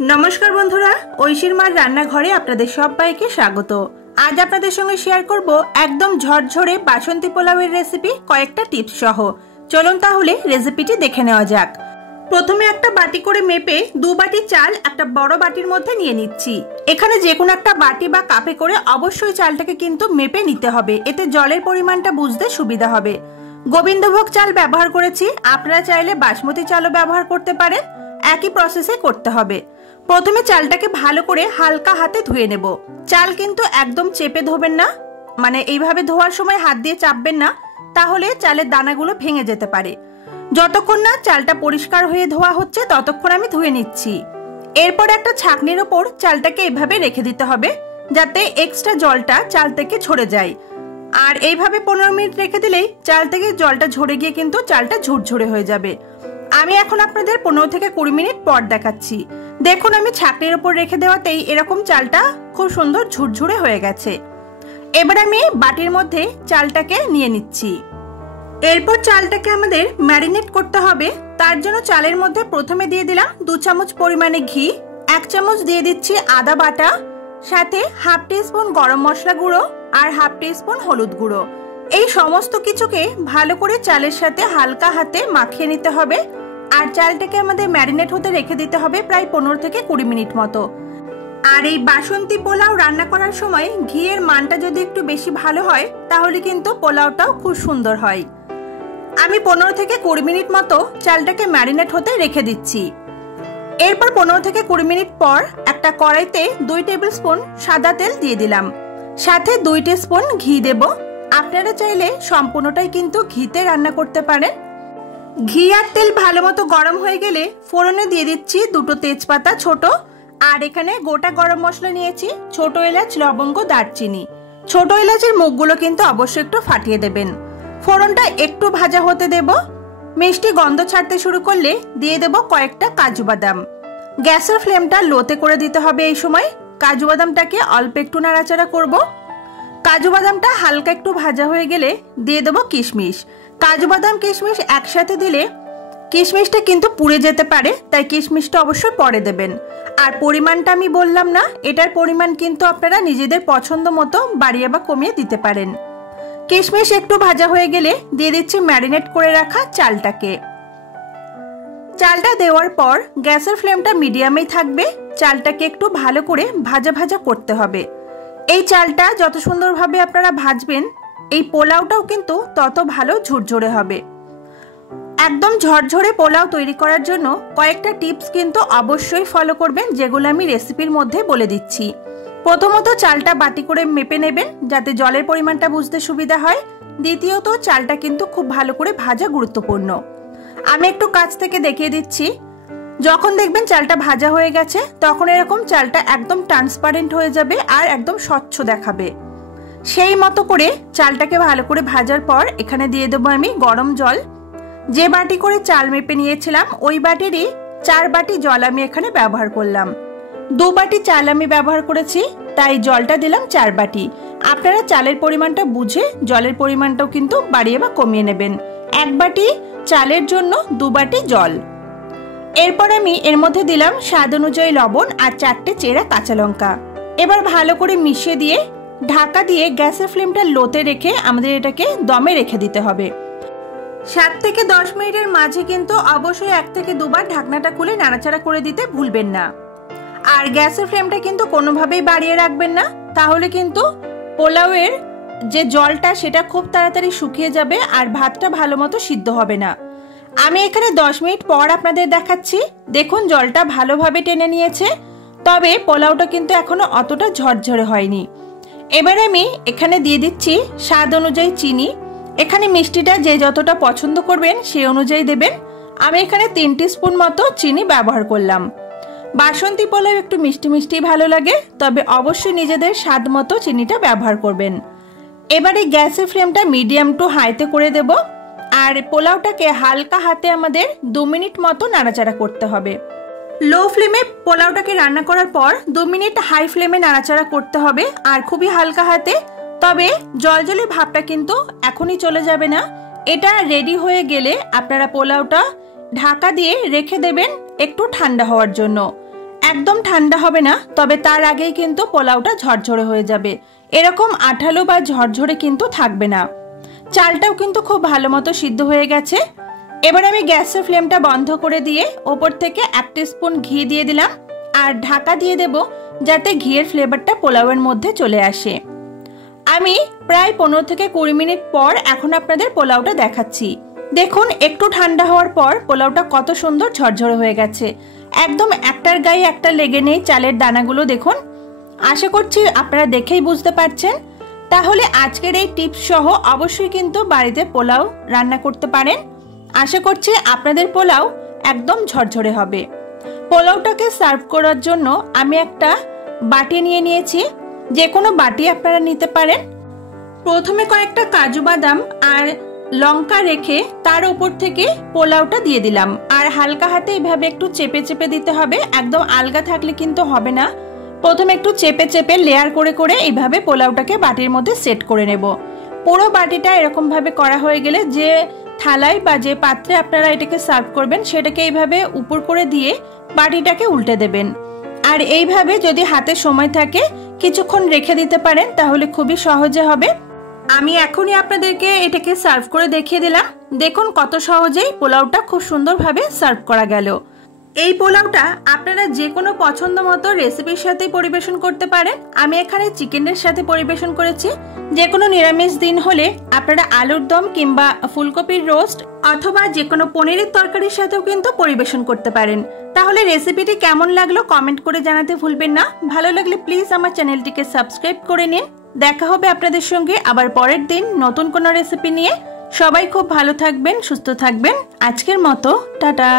नमस्कार बंधुरा ঐশীর মার রান্নাঘরে আপনাদের সবাইকে স্বাগত। আজ আপনাদের সঙ্গে শেয়ার করব একদম ঝরঝরে বাসন্তী পোলাওয়ের রেসিপি কয়েকটা টিপস সহ। চলুন তাহলে রেসিপিটি দেখে নেওয়া যাক। প্রথমে একটা বাটি করে মেপে 2 বাটি চাল একটা বড় বাটির মধ্যে নিয়ে নিচ্ছি। এখানে যে কোনো একটা বাটি বা কাপে করে অবশ্যই চালটাকে কিন্তু মেপে নিতে হবে, এতে জলের পরিমাণটা বুঝতে সুবিধা হবে। গোবিন্দভোগ চাল ব্যবহার করেছি, আপনারা চাইলে বাসমতি চালও ব্যবহার করতে পারেন। একই প্রসেসে করতে হবে। প্রথমে চালটাকে ভালো করে হালকা হাতে ধুয়ে নেব। চাল কিন্তু একদম চেপে ধোবেন না, মানে এইভাবে ধোয়ার সময় হাত দিয়ে চাপবেন না, তাহলে চালের দানাগুলো ভেঙে যেতে পারে। যতক্ষণ না চালটা পরিষ্কার হয়ে ধোয়া হচ্ছে ততক্ষণ আমি ধুয়ে নিচ্ছি। এরপর একটা ছাঁকনির ওপর চালটাকে এভাবে রেখে দিতে হবে, যাতে এক্সট্রা জলটা চাল থেকে ঝরে যায়। আর এইভাবে 15 মিনিট রেখে দিলেই চাল থেকে জলটা ঝরে গিয়ে কিন্তু চালটা ঝুরঝুরে হয়ে যাবে। আমি এখন আপনাদের 15 থেকে 20 মিনিট পর দেখাচ্ছি। দেখুন আমি ছাঁকনির উপর রেখে দেওয়াতেই এরকম চালটা খুব সুন্দর ঝুরঝুরে হয়ে গেছে। এবার আমি বাটির মধ্যে চালটাকে নিয়ে নিচ্ছি। এরপর চালটাকে আমাদের ম্যারিনেট করতে হবে। তার জন্য চালের মধ্যে প্রথমে দিয়ে দিলাম 2 চামচ পরিমাণে ঘি, 1 চামচ দিয়ে দিচ্ছি আদা বাটা, সাথে হাফ টিস্পুন গরম মশলা গুঁড়ো আর হাফ টিস্পুন হলুদ গুঁড়ো। এই সমস্ত কিছুকে ভালো করে চালের সাথে হালকা হাতে মাখিয়ে নিতে হবে। আর চালটাকে আমাদের ম্যারিনেট হতে রেখে দিতে হবে প্রায় 15 থেকে 20 মিনিট মতো। আর এই বাসন্তী পোলাও রান্না করার সময় ঘিয়ের মানটা যদি একটু বেশি ভালো হয় তাহলে কিন্তু পোলাওটাও খুব সুন্দর হয়। আমি 15 থেকে 20 মিনিট মতো চালটাকে ম্যারিনেট হতে রেখে দিচ্ছি। এরপর 15 থেকে 20 মিনিট পর একটা কড়াইতে 2 টেবিল স্পুন সাদা তেল দিয়ে দিলাম, সাথে 2 টিস্পুন ঘি দেব। আপনারা চাইলে সম্পূর্ণটাই কিন্তু ঘিতে রান্না করতে পারেন। ঘি আর তেল ভালো মতো গরম হয়ে গেলে ফোড়নে দিয়ে দিচ্ছি 2টো তেজপাতা ছোট, আর এখানে গোটা গরম মশলা নিয়েছি, ছোট এলাচ, লবঙ্গ, দারচিনি। ছোট এলাচের মুখগুলো কিন্তু অবশ্যই একটু ফাটিয়ে দেবেন। ফোড়নটা একটু ভাজা হতে দেব। মিষ্টি গন্ধ ছাড়তে শুরু করলে দিয়ে দেব কয়েকটা কাজু বাদাম। গ্যাসের ফ্লেমটা লোতে করে দিতে হবে এই সময়। কাজু বাদামটাকে অল্প একটু নাড়াচাড়া করব। কাজু বাদামটা হালকা একটু ভাজা হয়ে গেলে দিয়ে দেব কিশমিশ। কাজু বাদাম কিশমিশ একসাথে দিলে কিশমিশটা কিন্তু পুড়ে যেতে পারে, তাই কিশমিশটা অবশ্যই পরে দেবেন। আর পরিমাণটা আমি বললাম না, এটার পরিমাণ কিন্তু আপনারা নিজেদের পছন্দ মতো বাড়িয়ে বা কমিয়ে দিতে পারেন। কিশমিশ একটু ভাজা হয়ে গেলে দিয়ে দিচ্ছি ম্যারিনেট করে রাখা চালটাকে। চালটা দেওয়ার পর গ্যাসের ফ্লেমটা মিডিয়ামেই থাকবে। চালটাকে একটু ভালো করে ভাজা ভাজা করতে হবে। এই চালটা যত সুন্দরভাবে আপনারা ভাজবেন এই পোলাওটাও কিন্তু তত ভালো ঝুরঝুরে হবে। একদম ঝরঝরে পোলাও তৈরি করার জন্য কয়েকটা টিপস কিন্তু অবশ্যই ফলো করবেন, যেগুলো আমি রেসিপির মধ্যে বলে দিচ্ছি। প্রথমত চালটা বাটি করে মেপে নেবেন, যাতে জলের পরিমাণটা বুঝতে সুবিধা হয়। দ্বিতীয়ত চালটা কিন্তু খুব ভালো করে ভাজা গুরুত্বপূর্ণ। আমি একটু কাছ থেকে দেখিয়ে দিচ্ছি। যখন দেখবেন চালটা ভাজা হয়ে গেছে তখন এরকম চালটা একদম ট্রান্সপারেন্ট হয়ে যাবে আর একদম স্বচ্ছ দেখাবে। সেই মতো করে চালটাকে ভালো করে ভাজার পর এখানে দিয়ে দেবো আমি গরম জল। যে বাটি করে চাল মেপে নিয়েছিলাম ওই বাটিরই 4 বাটি জল আমি এখানে ব্যবহার করলাম। 2 বাটি চাল আমি ব্যবহার করেছি, তাই জলটা দিলাম 4 বাটি। আপনারা চালের পরিমাণটা বুঝে জলের পরিমাণটাও কিন্তু বাড়িয়ে বা কমিয়ে নেবেন। 1 বাটি চালের জন্য 2 বাটি জল। এরপর আমি এর মধ্যে দিলাম স্বাদ অনুযায়ী লবণ আর 4টে চেরা কাঁচা লঙ্কা। এবার ভালো করে মিশিয়ে দিয়ে ঢাকা দিয়ে গ্যাসের ফ্লেমটা লোতে রেখে আমাদের এটাকে দমে রেখে দিতে হবে। 7 থেকে 10 মিনিটের মাঝে কিন্তু অবশ্যই 1 থেকে 2 বার ঢাকনাটা খুলে নাড়াচাড়া করে দিতে ভুলবেন না। আর গ্যাসের ফ্লেমটা কিন্তু কোনোভাবেই বাড়িয়ে রাখবেন না, তাহলে কিন্তু পোলাওয়ের যে জলটা সেটা খুব তাড়াতাড়ি শুকিয়ে যাবে আর ভাতটা ভালো মতো সিদ্ধ হবে না। আমি এখানে 10 মিনিট পর আপনাদের দেখাচ্ছি। দেখুন জলটা ভালোভাবে টেনে নিয়েছে, তবে পোলাওটা কিন্তু এখনো অতটা ঝরঝরে হয়নি। এবার আমি এখানে দিয়ে দিচ্ছি স্বাদ অনুযায়ী চিনি। এখানে মিষ্টিটা যে যতটা পছন্দ করবেন সেই অনুযায়ী দেবেন। আমি এখানে 3 টিস্পুন মতো চিনি ব্যবহার করলাম। বাসন্তী পোলাও একটু মিষ্টি মিষ্টি ভালো লাগে, তবে অবশ্যই নিজেদের স্বাদ মতো চিনিটা ব্যবহার করবেন। এবারে গ্যাসের ফ্লেমটা মিডিয়াম টু হাইতে করে দেব। আর পোলাওটাকে হালকা হাতে আমাদের 2 মিনিট মতো নাড়াচাড়া করতে হবে। লো ফ্লেমে পোলাওটাকে রান্না করার পর 2 মিনিট হাই ফ্লেমে নাড়াচাড়া করতে হবে আর খুবই হালকা হাতে। তবে জলজলে ভাবটা কিন্তু এখনই চলে যাবে না। এটা রেডি হয়ে গেলে আপনারা পোলাওটা ঢাকা দিয়ে রেখে দেবেন একটু ঠান্ডা হওয়ার জন্য। একদম ঠান্ডা হবে না, তবে তার আগেই কিন্তু পোলাওটা ঝরঝরে হয়ে যাবে। এরকম আঠালো বা ঝরঝরে কিন্তু থাকবে না। চালটাও কিন্তু খুব ভালো মতো সিদ্ধ হয়ে গেছে। এবার আমি গ্যাসের ফ্লেমটা বন্ধ করে দিয়ে ওপর থেকে 1 টিস্পুন ঘি দিয়ে দিলাম আর ঢাকা দিয়ে দেব, যাতে ঘিয়ের ফ্লেভারটা পোলাওয়ের মধ্যে চলে আসে। আমি প্রায় 15 থেকে 20 মিনিট পর এখন আপনাদের পোলাওটা দেখাচ্ছি। দেখুন একটু ঠান্ডা হওয়ার পর পোলাওটা কত সুন্দর ঝরঝরে হয়ে গেছে। একদম একটার গায়ে একটা লেগে নেই চালের দানাগুলো, দেখুন। আশা করছি আপনারা দেখেই বুঝতে পারছেন। তাহলে আজকের এই টিপস সহ অবশ্যই কিন্তু বাড়িতে পোলাও রান্না করতে পারেন। আশা করছি আপনাদের পোলাও একদম ঝরঝরে হবে। পোলাওটাকে সার্ভ করার জন্য আমি একটা বাটি নিয়ে নিয়েছি, যে কোনো বাটি আপনারা নিতে পারেন। প্রথমে কয়েকটা কাজু বাদাম আর লঙ্কা রেখে তার উপর থেকে পোলাওটা দিয়ে দিলাম আর হালকা হাতে এইভাবে একটু চেপে চেপে দিতে হবে, একদম আলগা থাকলে কিন্তু হবে না। প্রথমে একটু চেপে চেপে লেয়ার করে করে এইভাবে পোলাওটাকে বাটির মধ্যে সেট করে নেব। পুরো বাটিটা এরকম ভাবে করা হয়ে গেলে যে থালায় বা যে পাত্রে আপনারা এটাকে সার্ভ করবেন সেটাকে এইভাবে উপর করে দিয়ে বাটিটাকে উল্টে দেবেন। আর এইভাবে যদি হাতে সময় থাকে কিছুক্ষণ রেখে দিতে পারেন, তাহলে খুবই সহজে হবে। আমি এখনই আপনাদেরকে এটাকে সার্ভ করে দেখিয়ে দিলাম। দেখুন কত সহজেই পোলাওটা খুব সুন্দরভাবে সার্ভ করা গেল। এই পোলাওটা আপনারা যে কোনো পছন্দ মতো রেসিপির সাথে পরিবেশন করতে পারেন। আমি এখানে চিকেনের সাথে পরিবেশন করেছি। যে কোনো নিরামিষ দিন হলে আপনারা আলুর দম কিংবা ফুলকপির রোস্ট অথবা যে কোনো পনিরের তরকারির সাথেও কিন্তু পরিবেশন করতে পারেন। তাহলে রেসিপিটি কেমন লাগলো কমেন্ট করে জানাতে ভুলবেন না। ভালো লাগলে প্লিজ আমার চ্যানেলটিকে সাবস্ক্রাইব করে নিন। দেখা হবে আপনাদের সঙ্গে আবার পরের দিন নতুন কোনো রেসিপি নিয়ে। সবাই খুব ভালো থাকবেন, সুস্থ থাকবেন। আজকের মতো টাটা।